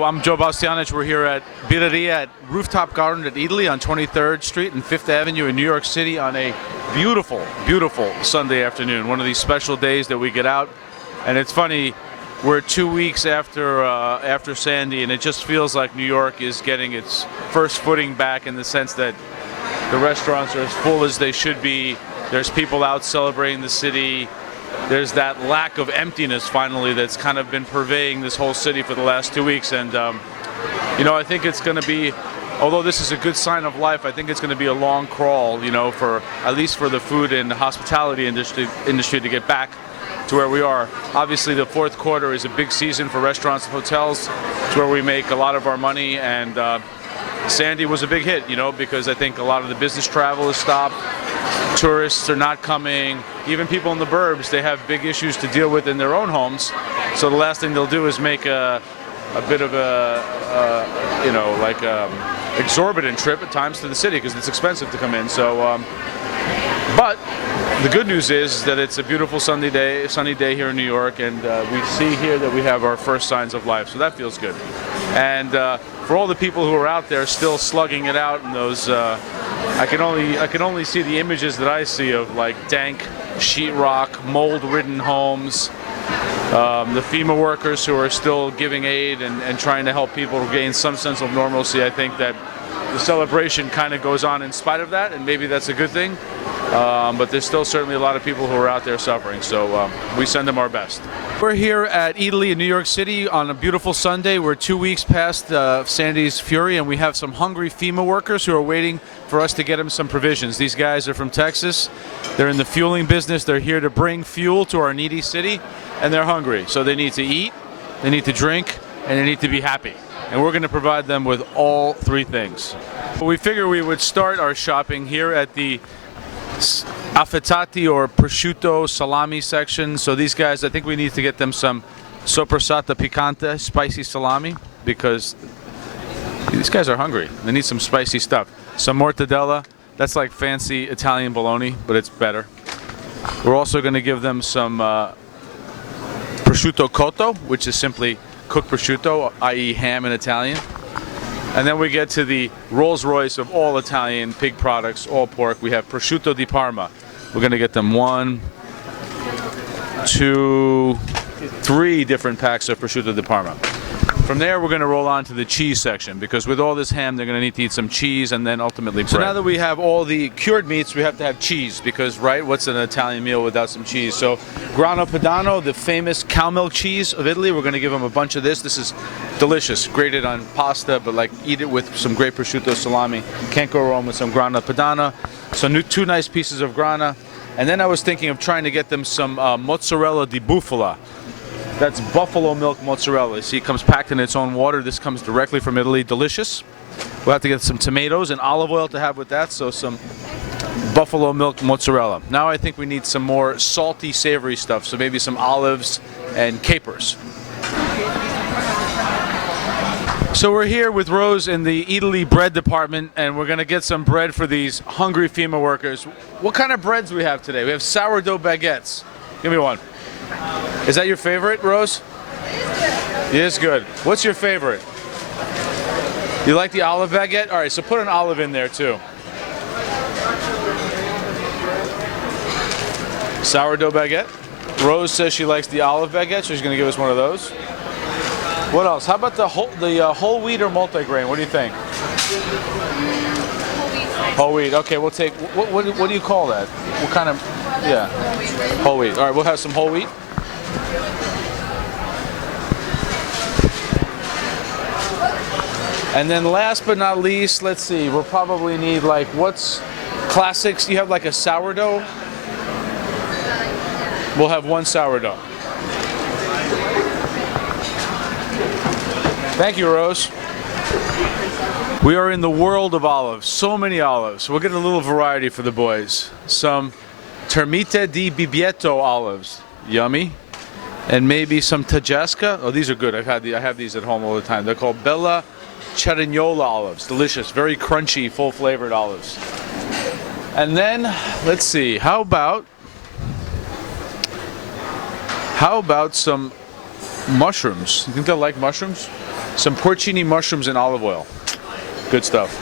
Well, I'm Joe Bastianich. We're here at Birreria at Rooftop Garden at Eataly on 23rd Street and 5th Avenue in New York City on a beautiful, beautiful Sunday afternoon. One of these special days that we get out. And it's funny, we're 2 weeks after Sandy, and it just feels like New York is getting its first footing back in the sense that the restaurants are as full as they should be. There's people out celebrating the city. There's that lack of emptiness finally that's kind of been purveying this whole city for the last 2 weeks. And, you know, I think it's going to be, although this is a good sign of life, I think it's going to be a long crawl, you know, for at least for the food and hospitality industry to get back to where we are. Obviously, the fourth quarter is a big season for restaurants and hotels. It's where we make a lot of our money. And Sandy was a big hit, you know, because I think a lot of the business travel has stopped. Tourists are not coming. Even people in the burbs, they have big issues to deal with in their own homes. So the last thing they'll do is make a bit of a, you know, like exorbitant trip at times to the city because it's expensive to come in. So, but the good news is that it's a beautiful sunny day here in New York, and we see here that we have our first signs of life. So that feels good. And for all the people who are out there still slugging it out in those, I can only see the images that I see of like dank sheetrock, mold-ridden homes, the FEMA workers who are still giving aid and trying to help people gain some sense of normalcy. I think that the celebration kind of goes on in spite of that, and maybe that's a good thing. But there's still certainly a lot of people who are out there suffering, so we send them our best. We're here at Eataly in New York City on a beautiful Sunday. We're 2 weeks past Sandy's fury, and we have some hungry FEMA workers who are waiting for us to get them some provisions. These guys are from Texas. They're in the fueling business. They're here to bring fuel to our needy city, and they're hungry. So they need to eat, they need to drink, and they need to be happy. And we're going to provide them with all three things. We figure we would start our shopping here at the affettati or prosciutto salami section. So these guys, I think we need to get them some soppressata picante, spicy salami, because these guys are hungry. They need some spicy stuff. Some mortadella, that's like fancy Italian bologna, but it's better. We're also going to give them some prosciutto cotto, which is simply cooked prosciutto, i.e. ham in Italian. And then we get to the Rolls Royce of all Italian pig products, all pork. We have prosciutto di Parma. We're going to get them 1, 2, 3 different packs of prosciutto di Parma. From there, we're going to roll on to the cheese section, because with all this ham, they're going to need to eat some cheese and then ultimately bread. So now that we have all the cured meats, we have to have cheese, because, right, what's an Italian meal without some cheese? So Grana Padano, the famous cow milk cheese of Italy, we're going to give them a bunch of this. This is delicious, grated on pasta, but like eat it with some great prosciutto salami. Can't go wrong with some Grana Padano. So 2 nice pieces of Grana. And then I was thinking of trying to get them some mozzarella di bufala. That's buffalo milk mozzarella. See, it comes packed in its own water. This comes directly from Italy. Delicious. We'll have to get some tomatoes and olive oil to have with that, so some buffalo milk mozzarella. Now I think we need some more salty, savory stuff, so maybe some olives and capers. So we're here with Rose in the Eataly bread department, and we're going to get some bread for these hungry FEMA workers. What kind of breads do we have today? We have sourdough baguettes. Give me one. Is that your favorite, Rose? It is good. What's your favorite? You like the olive baguette? All right, so put an olive in there too. Sourdough baguette. Rose says she likes the olive baguette, so she's going to give us one of those. What else? How about the whole wheat or multigrain? What do you think? Whole wheat. Okay, we'll take. What do you call that? What kind of? Yeah. Whole wheat. All right, we'll have some whole wheat. And then last but not least, let's see, we'll probably need like, what's classics? You have like a sourdough? We'll have 1 sourdough. Thank you, Rose. We are in the world of olives. So many olives. We'll get a little variety for the boys. Some Termite di Bibbietto olives. Yummy. And maybe some Tajasca. Oh, these are good. I have these at home all the time. They're called Bella Cerignola olives. Delicious. Very crunchy, full-flavored olives. And then, let's see. How about some mushrooms? You think they'll like mushrooms? some porcini mushrooms and olive oil. Good stuff.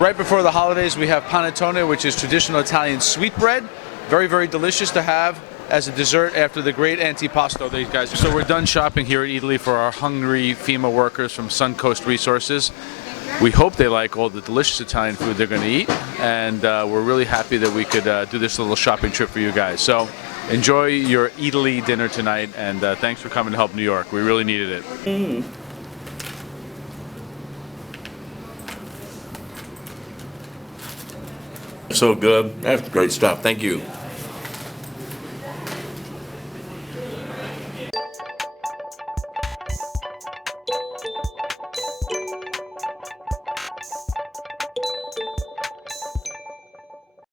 Right before the holidays, we have panettone, which is traditional Italian sweetbread. Very, very delicious to have as a dessert after the great antipasto these guys. So we're done shopping here at Eataly for our hungry FEMA workers from Suncoast Resources. We hope they like all the delicious Italian food they're going to eat, and we're really happy that we could do this little shopping trip for you guys. So enjoy your Eataly dinner tonight, and thanks for coming to help New York. We really needed it. So good. That's great stuff. Thank you.